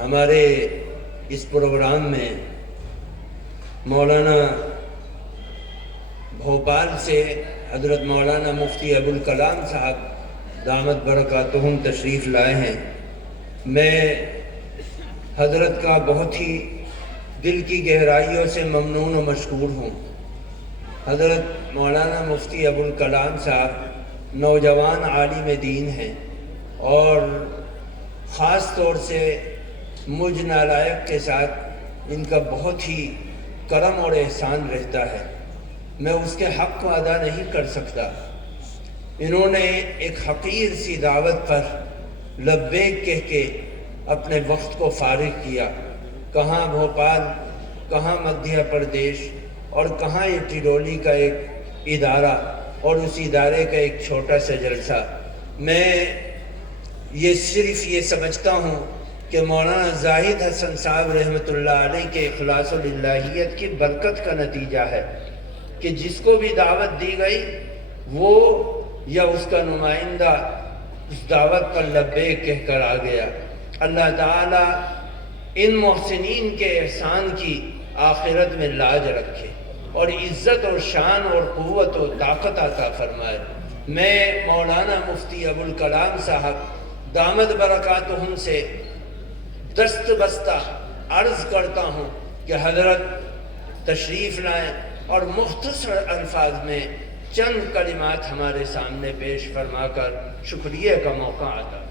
ہمارے اس پروگرام میں مولانا بھوپال سے حضرت مولانا مفتی ابوالکلام صاحب دامت برکاتہم تشریف لائے ہیں۔ میں حضرت کا بہت ہی دل کی گہرائیوں سے ممنون و مشکور ہوں۔ حضرت مولانا مفتی ابوالکلام صاحب نوجوان عالم دین ہیں اور خاص طور سے مجھ نالائق کے ساتھ ان کا بہت ہی کرم اور احسان رہتا ہے، میں اس کے حق کو ادا نہیں کر سکتا۔ انہوں نے ایک حقیر سی دعوت پر لبیک کہہ کے اپنے وقت کو فارغ کیا، کہاں بھوپال، کہاں مدھیہ پردیش اور کہاں یہ ٹیرولی کا ایک ادارہ اور اس ادارے کا ایک چھوٹا سا جلسہ۔ میں صرف یہ سمجھتا ہوں کہ مولانا زاہد حسن صاحب رحمۃ اللہ علیہ کے اخلاص الہیت کی برکت کا نتیجہ ہے کہ جس کو بھی دعوت دی گئی وہ یا اس کا نمائندہ اس دعوت پر لبیک کہہ کر آ گیا۔ اللہ تعالیٰ ان محسنین کے احسان کی آخرت میں لاج رکھے اور عزت اور شان اور قوت و طاقت عطا فرمائے۔ میں مولانا مفتی ابوالکلام صاحب دامت برکاتہم سے دست بستہ عرض کرتا ہوں کہ حضرت تشریف لائیں اور مختصر الفاظ میں چند کلمات ہمارے سامنے پیش فرما کر شکریہ کا موقع عطا